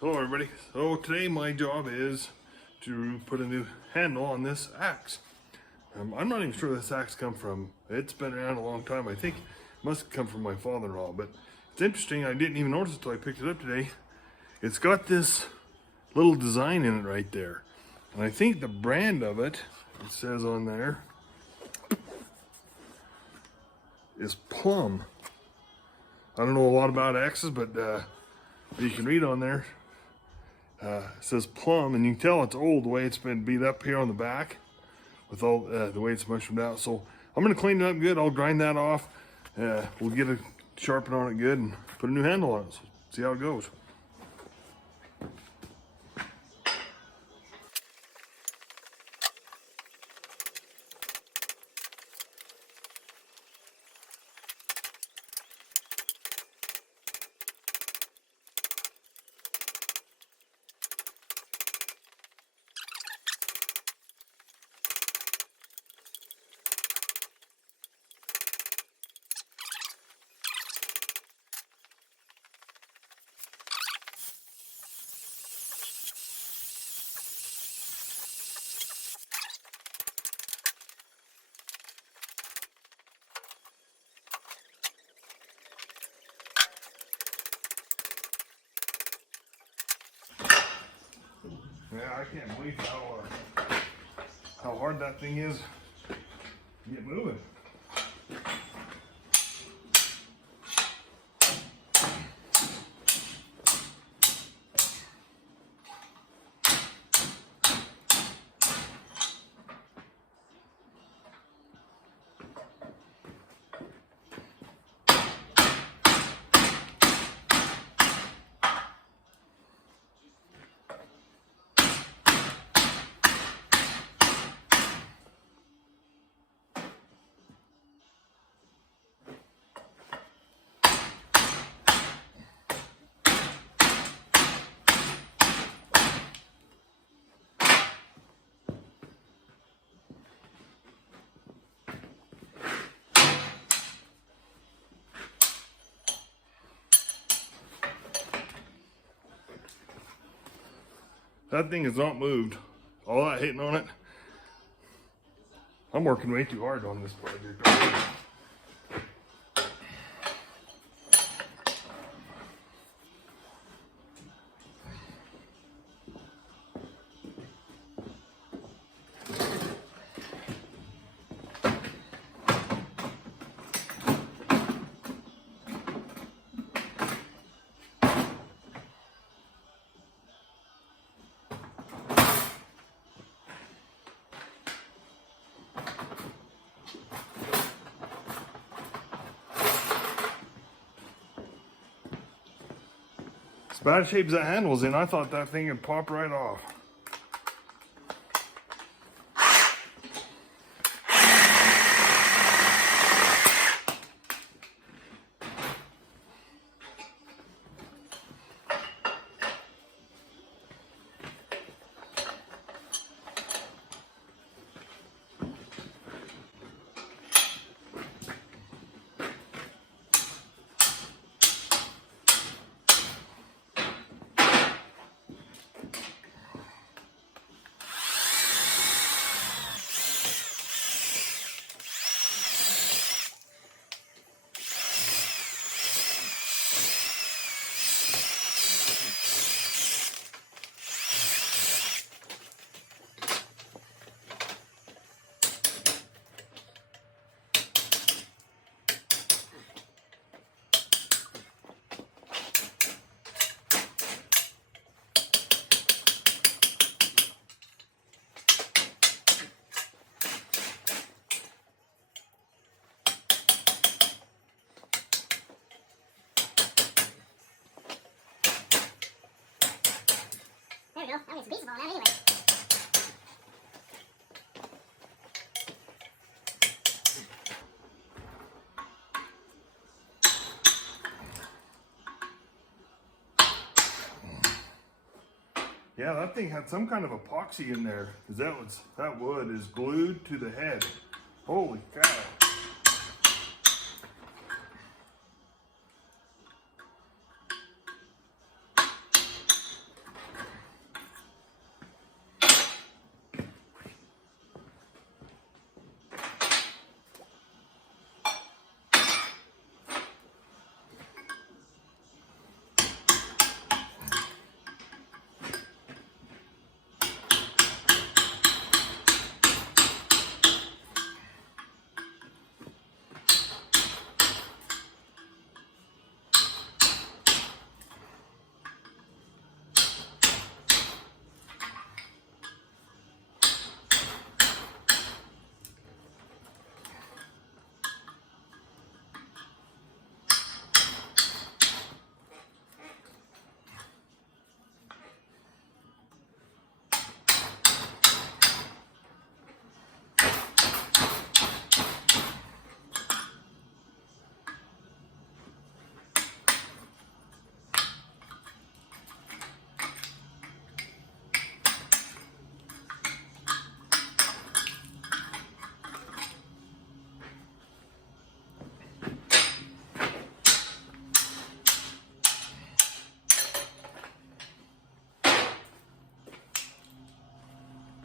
Hello everybody. So today my job is to put a new handle on this axe. I'm not even sure where this axe come from. It's been around a long time. I think it must come from my father-in-law, but it's interesting. I didn't even notice it until I picked it up today. It's got this little design in it right there. And I think the brand of it, it says on there, is Plumb. I don't know a lot about axes, but you can read on there. It says Plumb, and you can tell it's old the way it's been beat up here on the back with all the way it's mushroomed out. So I'm going to clean it up good. I'll grind that off. We'll get a sharpen on it good and put a new handle on it. So see how it goes. Yeah, I can't believe how hard that thing is to get moving. That thing has not moved. All that hitting on it. I'm working way too hard on this project. As bad shape as that handle's in, I thought that thing would pop right off. There we go. I'll get some pieces of all that anyway. Yeah, that thing had some kind of epoxy in there, because that wood is glued to the head. Holy cow.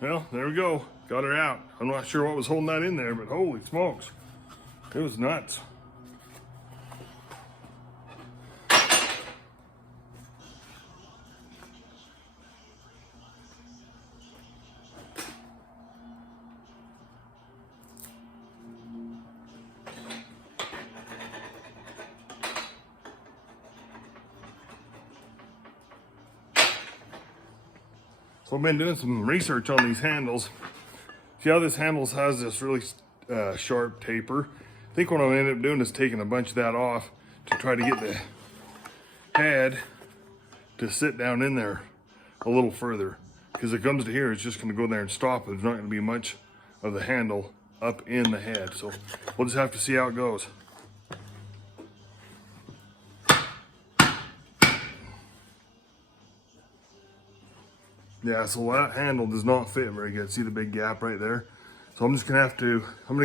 Well, there we go. Got her out. I'm not sure what was holding that in there, but holy smokes. It was nuts. So I've been doing some research on these handles. See how this handle has this really sharp taper? I think what I'm gonna end up doing is taking a bunch of that off to try to get the head to sit down in there a little further. Because it comes to here, it's just gonna go there and stop. There's not gonna be much of the handle up in the head. So we'll just have to see how it goes. Yeah, so that handle does not fit very good. See the big gap right there? So I'm just gonna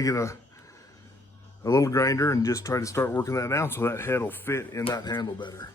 get a little grinder and just try to start working that down so that head will fit in that handle better.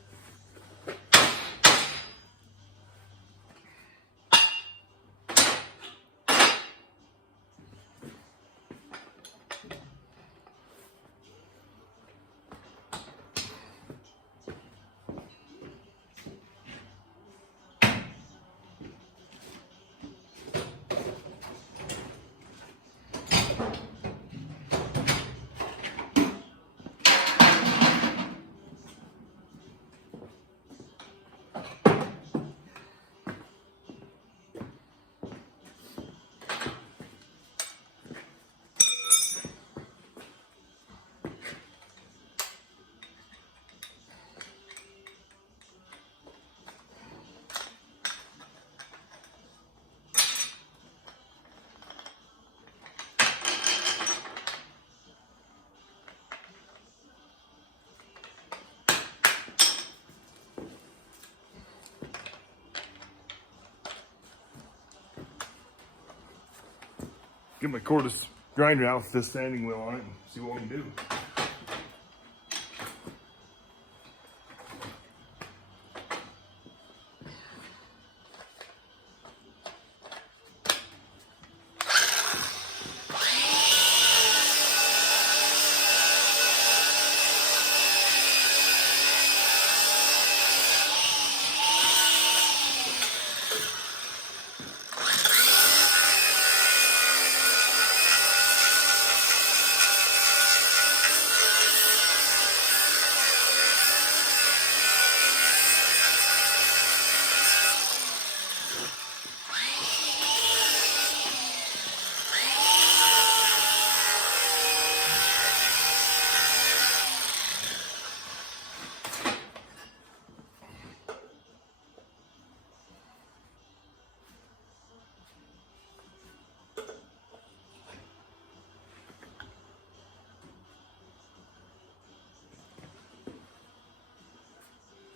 Get my cordless grinder out with this sanding wheel on it and see what we can do.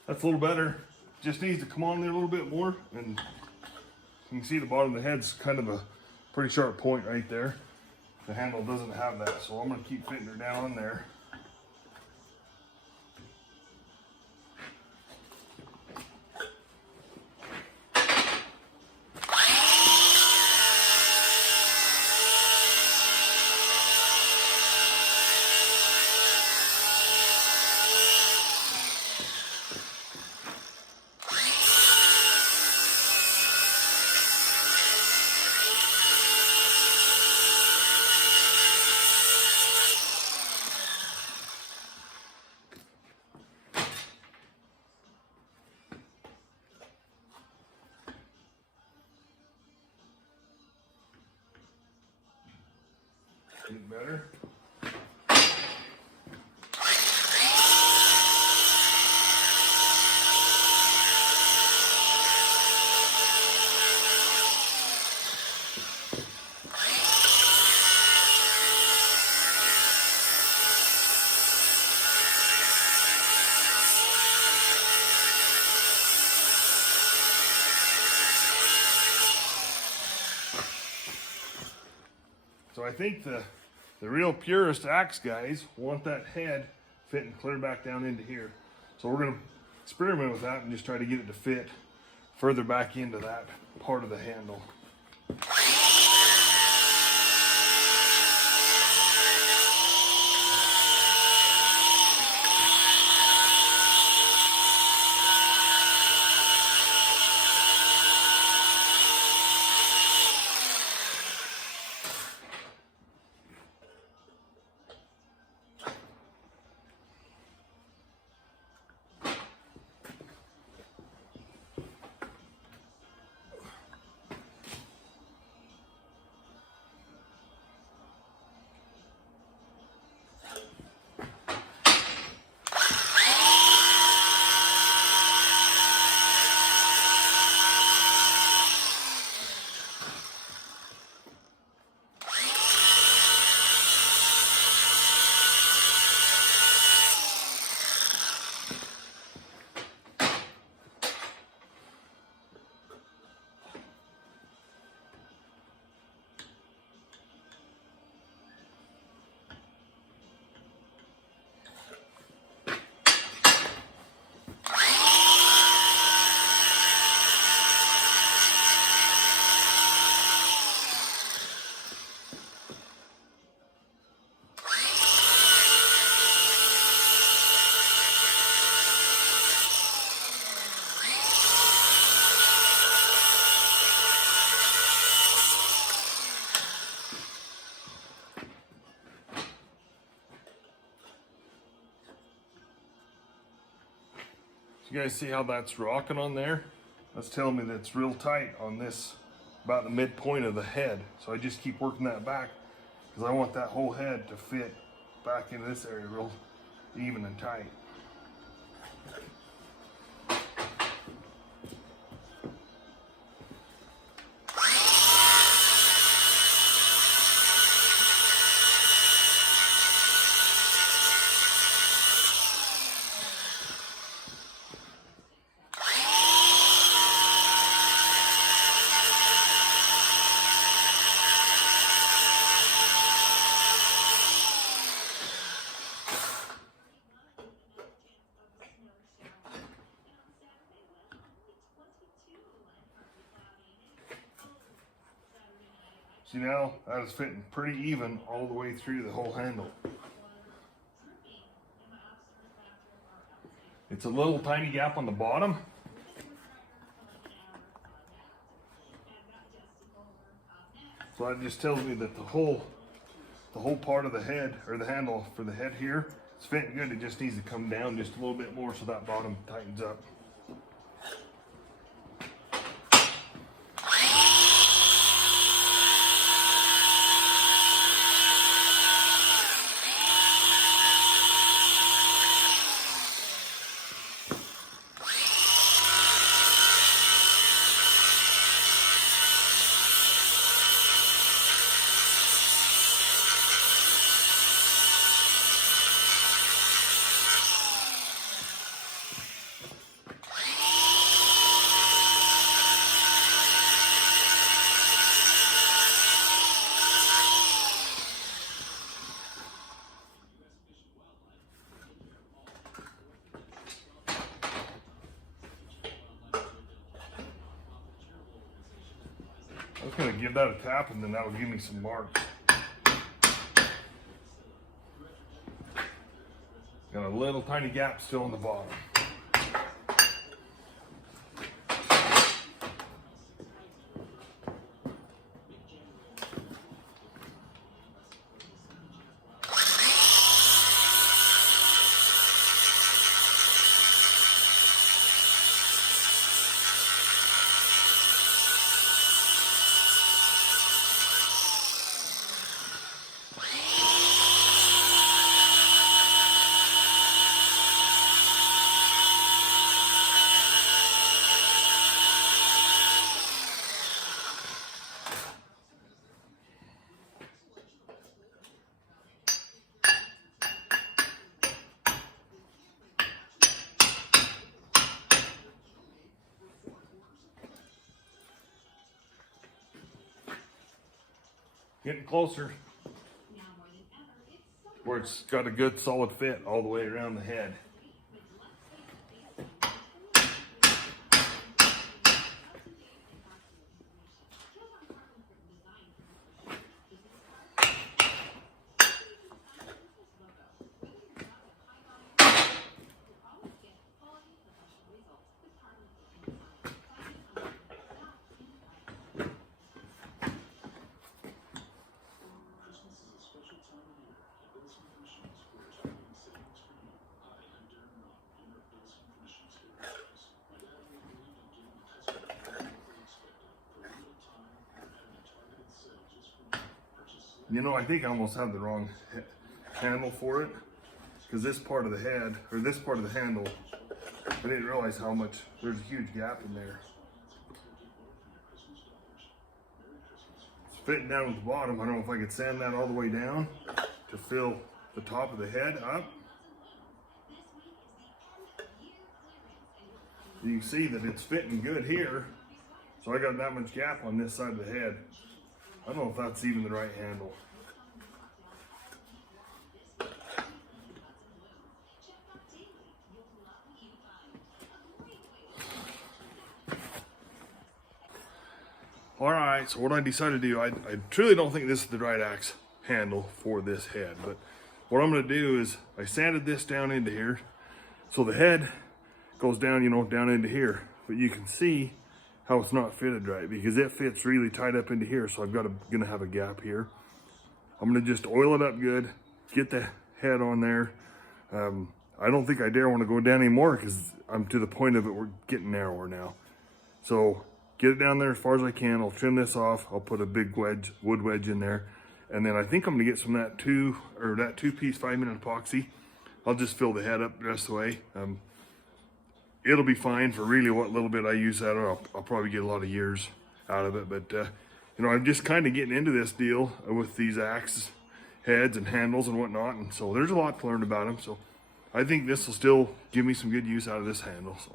That's a little better. Just needs to come on there a little bit more, and you can see the bottom of the head's kind of a pretty sharp point right there. The handle doesn't have that, so I'm gonna keep fitting her down in there. Get better. So I think the real purist axe guys want that head fitting clear back down into here. So we're gonna experiment with that and just try to get it to fit further back into that part of the handle. You guys see how that's rocking on there? That's telling me that it's real tight on this, about the midpoint of the head. So I just keep working that back because I want that whole head to fit back into this area real even and tight. See now, that is fitting pretty even all the way through the whole handle. It's a little tiny gap on the bottom. So that just tells me that the whole part of the head, or the handle for the head here, is fitting good. It just needs to come down just a little bit more so that bottom tightens up. I was going to give that a tap and then that would give me some marks. Got a little tiny gap still on the bottom. Getting closer, where it's got a good solid fit all the way around the head. You know, I think I almost have the wrong handle for it, because this part of the head, or this part of the handle, I didn't realize how much, there's a huge gap in there. It's fitting down at the bottom. I don't know if I could sand that all the way down to fill the top of the head up. You can see that it's fitting good here. So I got that much gap on this side of the head. I don't know if that's even the right handle. All right, so what I decided to do, I truly don't think this is the right axe handle for this head, but what I'm gonna do is I sanded this down into here. So the head goes down, you know, down into here, but you can see how it's not fitted right because it fits really tight up into here. So gonna have a gap here. I'm gonna just oil it up good, get the head on there. I don't think I dare want to go down anymore because I'm to the point of it, we're getting narrower now. So get it down there as far as I can. I'll trim this off. I'll put a big wood wedge in there. And then I think I'm gonna get some of that two-piece 5-minute epoxy. I'll just fill the head up the rest of the way. It'll be fine for really what little bit I use out of it. I'll probably get a lot of years out of it, but you know, I'm just kind of getting into this deal with these axe heads and handles and whatnot, and so there's a lot to learn about them. So I think this will still give me some good use out of this handle. So.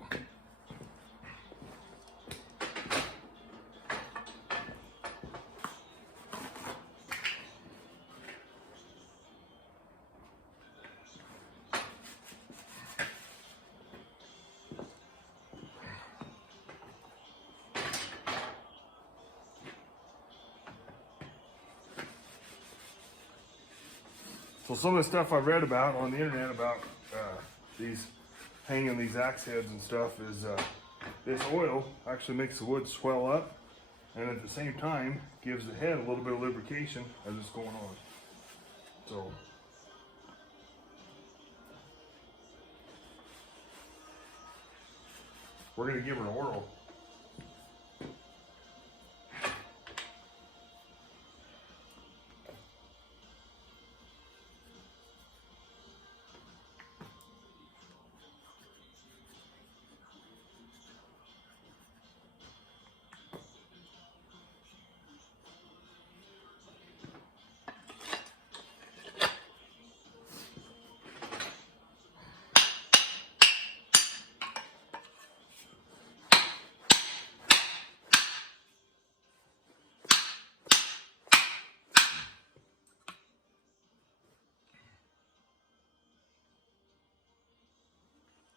So some of the stuff I've read about on the internet about these hanging these axe heads and stuff is this oil actually makes the wood swell up, and at the same time gives the head a little bit of lubrication as it's going on. So we're gonna give her a whirl.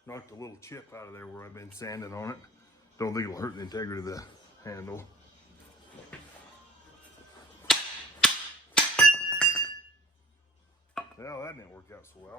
Knocked a little chip out of there where I've been sanding on it. Don't think it'll hurt the integrity of the handle. Well, that didn't work out so well.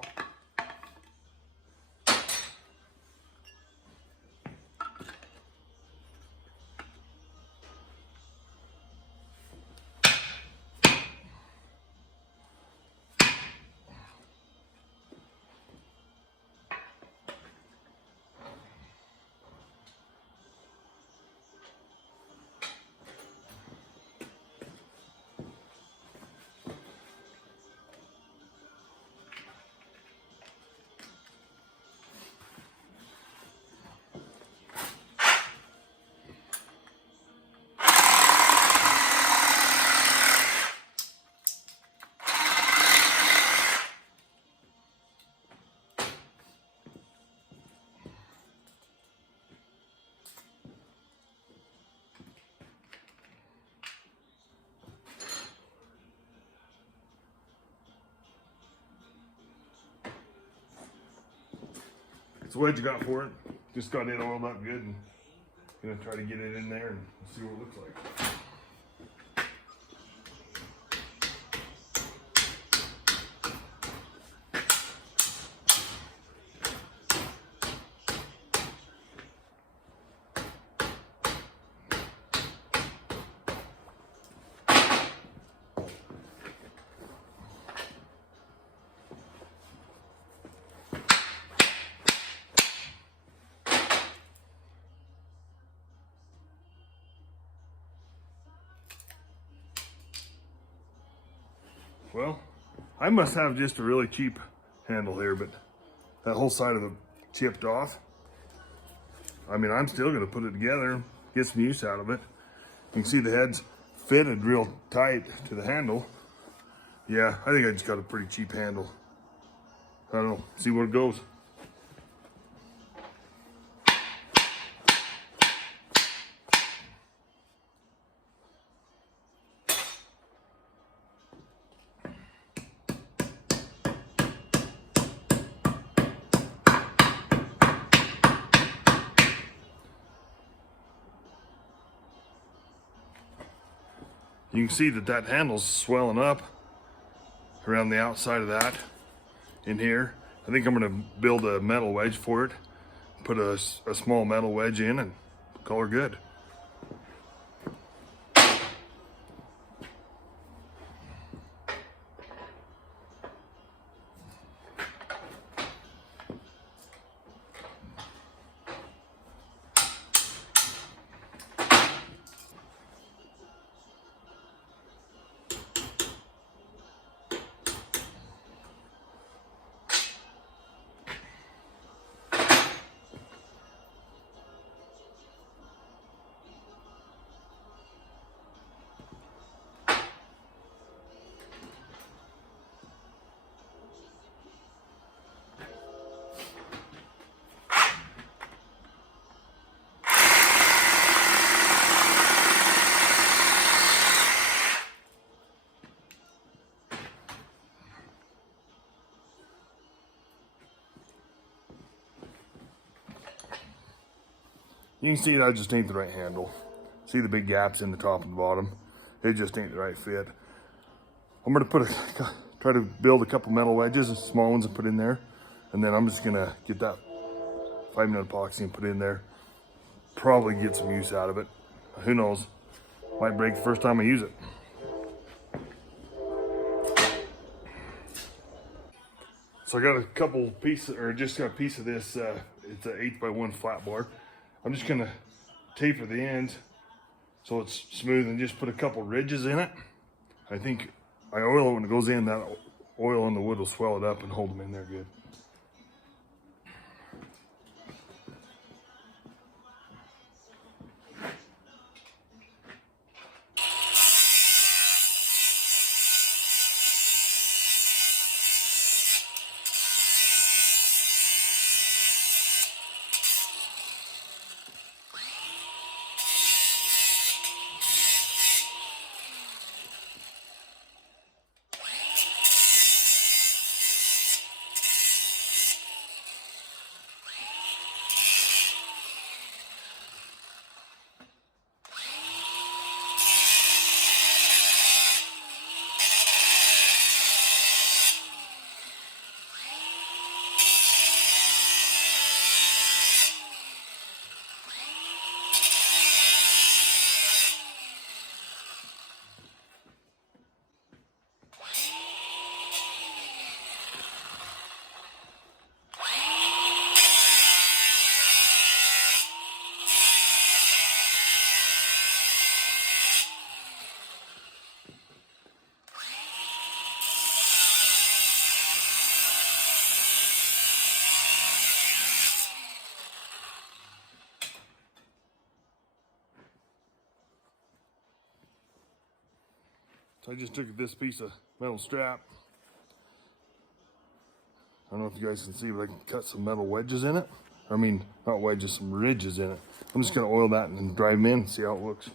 It's the wedge you got for it. Just got it oiled up good and gonna try to get it in there and see what it looks like. Well, I must have just a really cheap handle here, but that whole side of it chipped off. I mean, I'm still gonna put it together, get some use out of it. You can see the head's fitted real tight to the handle. Yeah, I think I just got a pretty cheap handle. I don't know, see where it goes. You can see that that handle's swelling up around the outside of that in here. I think I'm gonna build a metal wedge for it, put a small metal wedge in and call her good. You can see that just ain't the right handle. See the big gaps in the top and the bottom? It just ain't the right fit. I'm gonna try to build a couple metal wedges, small ones, and put in there. And then I'm just gonna get that 5-minute epoxy and put in there. Probably get some use out of it. Who knows? Might break the first time I use it. So I got a couple pieces, or just got a piece of this. It's an 8x1 flat bar. I'm just gonna taper the ends so it's smooth and just put a couple ridges in it. I think I oil it when it goes in. That oil on the wood will swell it up and hold them in there good. So I just took this piece of metal strap. I don't know if you guys can see, but I can cut some metal wedges in it. I mean, not wedges, some ridges in it. I'm just gonna oil that and then drive them in and see how it looks.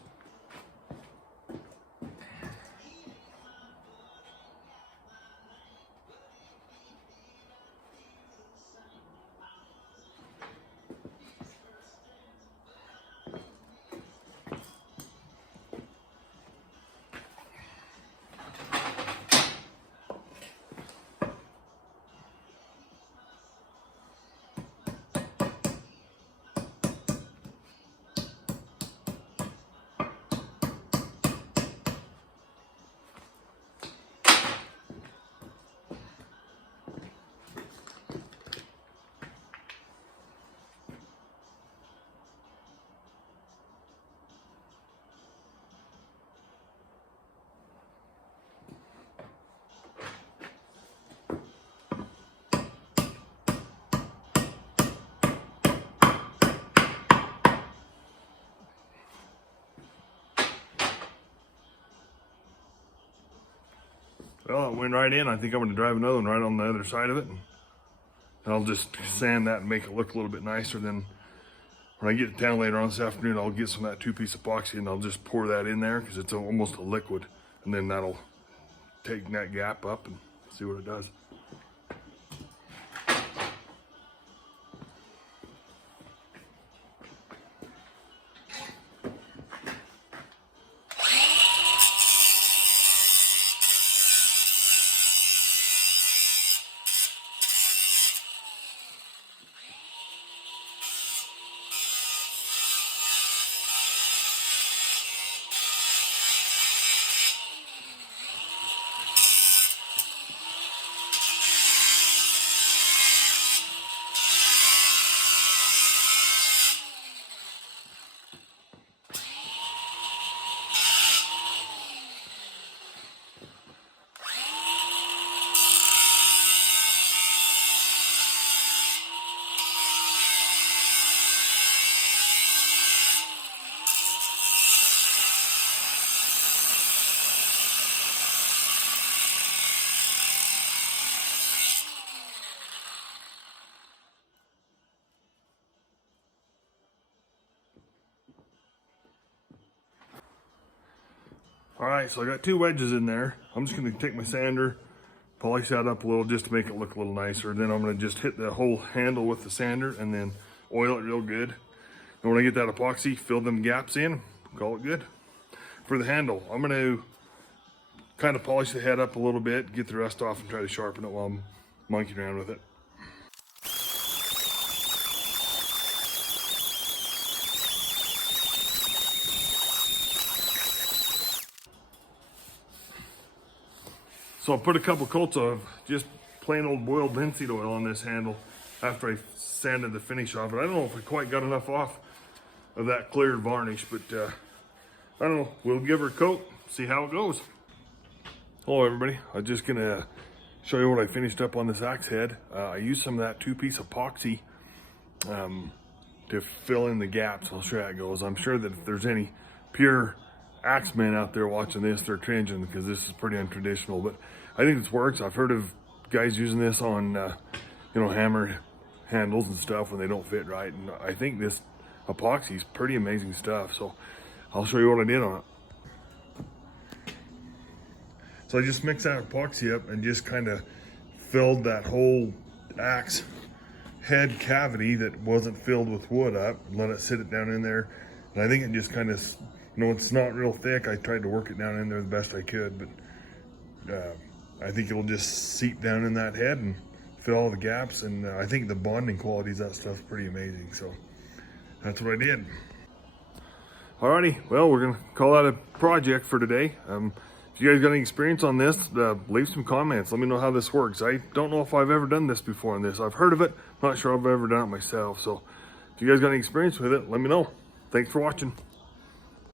Well, it went right in. I think I'm gonna drive another one right on the other side of it. And I'll just sand that and make it look a little bit nicer. Then when I get to town later on this afternoon, I'll get some of that 2-piece epoxy and I'll just pour that in there because it's almost a liquid. And then that'll take that gap up and see what it does. All right, so I got 2 wedges in there. I'm just gonna take my sander, polish that up a little just to make it look a little nicer. Then I'm gonna just hit the whole handle with the sander and then oil it real good. And when I get that epoxy, fill them gaps in, call it good. For the handle, I'm gonna kind of polish the head up a little bit, get the rust off, and try to sharpen it while I'm monkeying around with it. So I put a couple coats of just plain old boiled linseed oil on this handle after I sanded the finish off. But I don't know if I quite got enough off of that cleared varnish, but I don't know. We'll give her a coat, see how it goes. Hello everybody. I'm just gonna show you what I finished up on this axe head. I used some of that 2-piece epoxy to fill in the gaps. I'll show you how it goes. I'm sure that if there's any pure axemen out there watching this, they're cringing because this is pretty untraditional, but I think this works. I've heard of guys using this on hammer handles and stuff when they don't fit right, and I think this epoxy is pretty amazing stuff. So I'll show you what I did on it. So I just mixed that epoxy up and just kind of filled that whole axe head cavity that wasn't filled with wood up and let it sit it down in there. And I think it just kind of, it's not real thick. I tried to work it down in there the best I could, but I think it'll just seep down in that head and fill all the gaps. And I think the bonding qualities of that stuff's pretty amazing. So that's what I did. Alrighty, well, we're gonna call that a project for today. If you guys got any experience on this, leave some comments. Let me know how this works. I don't know if I've ever done this before on this. I've heard of it, not sure I've ever done it myself. So if you guys got any experience with it, let me know. Thanks for watching.